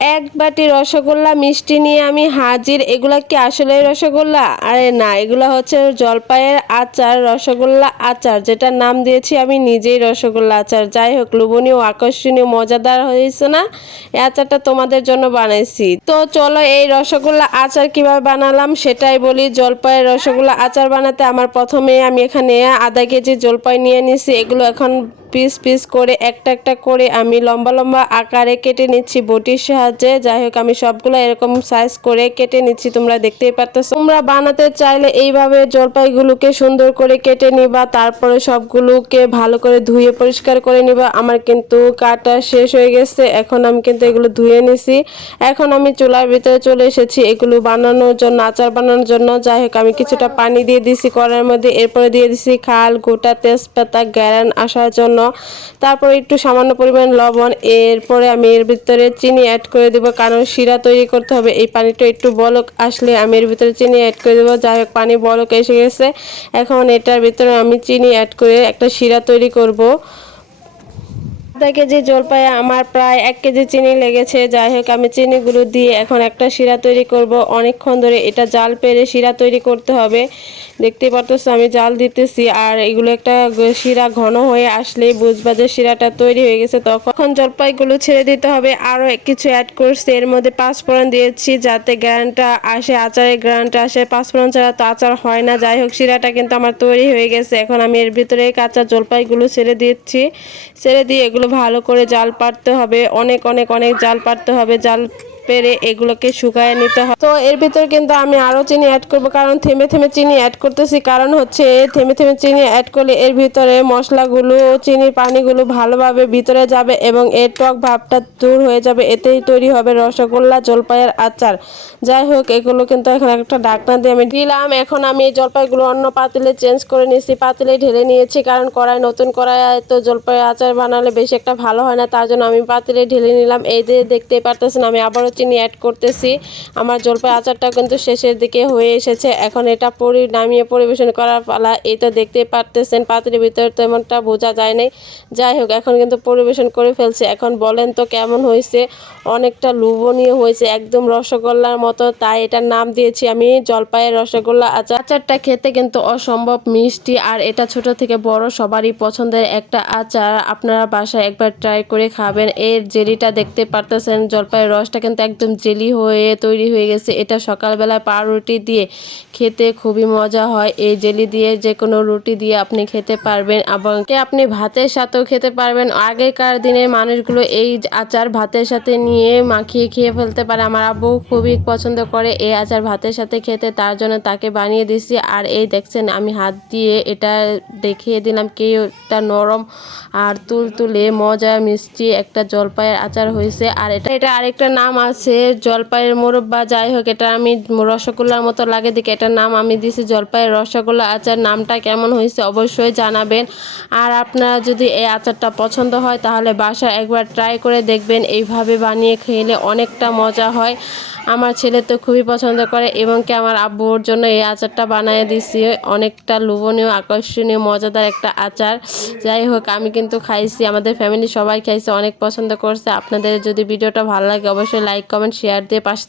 এক বাটি রসগোল্লা মিষ্টি নিয়ে আমি হাজির। এগুলা কি আসলেই রসগোল্লা? আরে না, এগুলা হচ্ছে জলপাইয়ের আচার, রসগোল্লা আচার, যেটার নাম দিয়েছি আমি নিজেই রসগোল্লা আচার। যাই হোক, লোভনীয়, আকর্ষণীয়, মজাদার হয়েছে না? এই আচারটা তোমাদের জন্য বানাইছি। তো চলো এই রসগোল্লা আচার কিভাবে বানালাম সেটাই বলি। জলপাইয়ের রসগোল্লা আচার বানাতে আমার প্রথমে আমি এখানে আধা কেজি জলপাই নিয়ে নিছি। এগুলো এখন পিস পিস করে একটা একটা করে আমি লম্বা লম্বা আকারে কেটে নিচ্ছি বটির সাহায্যে। যাই হোক, আমি সবগুলো এরকম সাইজ করে কেটে নিচ্ছি, তোমরা দেখতেই পারতেছো। তোমরা বানাতে চাইলে এইভাবে জলপাইগুলোকে সুন্দর করে কেটে নিবা, তারপরে সবগুলোকে ভালো করে ধুয়ে পরিষ্কার করে নিবা। আমার কিন্তু কাটা শেষ হয়ে গেছে, এখন আমি কিন্তু এগুলো ধুয়ে নিছি। এখন আমি চুলার ভিতরে চলে এসেছি এগুলো বানানোর জন্য, আচার বানানোর জন্য। যাই হোক, আমি কিছুটা পানি দিয়ে দিছি কড়াইয়ের মধ্যে, এরপরে দিয়ে দিছি খাল, গোটা তেজপাতা, গ্যারান আসার জন্য, তারপর একটু সামান্য পরিমাণ লবণ। এরপরে আমি এর ভিতরে চিনি অ্যাড করে দেবো, কারণ শিরা তৈরি করতে হবে। এই পানিটা একটু বলক আসলে আমি এর ভিতরে চিনি অ্যাড করে দেবো। যাই হোক, পানি বলক এসে গেছে, এখন এটার ভিতরে আমি চিনি অ্যাড করে একটা শিরা তৈরি করব। আধা কেজি জলপাইয়ে আমার প্রায় 1 কেজি চিনি লেগেছে। যাই হোক, আমি চিনিগুলো দিয়ে এখন একটা শিরা তৈরি করব। অনেকক্ষণ ধরে এটা জাল পেরে শিরা তৈরি করতে হবে। দেখতেই পারতেছো আমি জাল দিতেছি, আর এগুলো একটা শিরা ঘন হয়ে আসলেই বুঝবা যে শিরাটা তৈরি হয়ে গেছে। তখন জলপাইগুলো ছেড়ে দিতে হবে। আরও কিছু অ্যাড করছি, এর মধ্যে পাঁচফোড়ন দিয়েছি যাতে গ্রানটা আসে, আচারের গ্রানটা আসে। পাঁচফোড়ন ছাড়া তো আচার হয় না। যাই হোক, শিরাটা কিন্তু আমার তৈরি হয়ে গেছে। এখন আমি এর ভিতরে কাঁচা জলপাইগুলো ছেড়ে দিচ্ছি। ছেড়ে দিয়ে এগুলো ভালো করে জাল পাড়তে হবে, অনেক অনেক অনেক জাল পাড়তে হবে। জাল পেরে এগুলোকে শুকায় নিতে হবে। তো এর ভিতরে কিন্তু আমি আরও চিনি অ্যাড করব, কারণ থেমে থেমে চিনি অ্যাড করতেছি। কারণ হচ্ছে থেমে থেমে চিনি অ্যাড করলে এর ভিতরে মশলাগুলো, চিনির পানিগুলো ভালোভাবে ভিতরে যাবে এবং এর টক ভাবটা দূর হয়ে যাবে। এতেই তৈরি হবে রসগোল্লা জলপাইয়ের আচার। যাই হোক, এগুলো কিন্তু এখন একটা ঢাকনা দিয়ে আমি দিলাম। এখন আমি এই জলপাইগুলো অন্য পাতিলে চেঞ্জ করে নিয়েছি, পাতিলে ঢেলে নিয়েছি, কারণ কড়াই, নতুন কড়াই তো জলপাইয়ের আচার বানালে বেশি একটা ভালো হয় না, তার জন্য আমি পাতিলে ঢেলে নিলাম। এই যে দেখতেই পারতেছেন আমি আবারও চিনি অ্যাড করতেছি। আমার জলপাই আচারটা কিন্তু শেষের দিকে হয়ে এসেছে। এখন এটা নামিয়ে পরিবেশন করার পালা। এই তো দেখতেই পারতেছেন পাতিলের ভিতরে তেমনটা বোঝা যায় নাই। যাই হোক, এখন কিন্তু পরিবেশন করে ফেলছে। এখন বলেন তো কেমন হয়েছে? অনেকটা লোভনীয় হয়েছে, একদম রসগোল্লার মতো। তাই এটার নাম দিয়েছি আমি জলপাইয়ের রসগোল্লা আচার। আচারটা খেতে কিন্তু অসম্ভব মিষ্টি, আর এটা ছোট থেকে বড় সবারই পছন্দের একটা আচার। আপনারা বাসায় একবার ট্রাই করে খাবেন। এর জেলিটা দেখতে পারতেছেন, জলপাইয়ের রসটা কিন্তু একদম জেলি হয়ে তৈরি হয়ে গেছে। এটা সকালবেলায় পাউরুটি দিয়ে খেতে খুবই মজা হয়। এই জেলি দিয়ে যে কোনো রুটি দিয়ে আপনি খেতে পারবেন, এবং আপনি ভাতের সাথেও খেতে পারবেন। আগেকার দিনের মানুষগুলো এই আচার ভাতের সাথে নিয়ে মাখিয়ে খেয়ে ফেলতে পারে। আমার আব্বু খুবই পছন্দ করে এই আচার ভাতের সাথে খেতে, তার জন্য তাকে বানিয়ে দিছি। আর এই দেখছেন আমি হাত দিয়ে এটা দেখিয়ে দিলাম কেউটা নরম আর তুলতুলে মজা মিষ্টি একটা জলপাইয়ের আচার হয়েছে। আর এটা আরেকটা নাম আছে জলপাইয়ের মোরব্বা। যাই হোক, এটা আমি রসগোল্লার মতো লাগে দেখে এটার নাম আমি দিছি জলপাইয়ের রসগোল্লা আচার। নামটা কেমন হয়েছে অবশ্যই জানাবেন। আর আপনারা যদি এই আচারটা পছন্দ হয় তাহলে বাসায় একবার ট্রাই করে দেখবেন। এইভাবে বানিয়ে খেলে অনেকটা মজা হয়। আমার ছেলে তো খুবই পছন্দ করে, এবং কি আমার আব্বুর জন্য এই আচারটা বানিয়ে দিছি। অনেকটা লোভনীয়, আকর্ষণীয়, মজাদার একটা আচার। যাই হোক, আমি কিন্তু খাইছি, আমাদের ফ্যামিলি সবাই খাইছে, অনেক পছন্দ করছে। আপনাদের যদি ভিডিওটা ভালো লাগে অবশ্যই লাইক, কমেন্ট, শেয়ার দিয়ে পাশে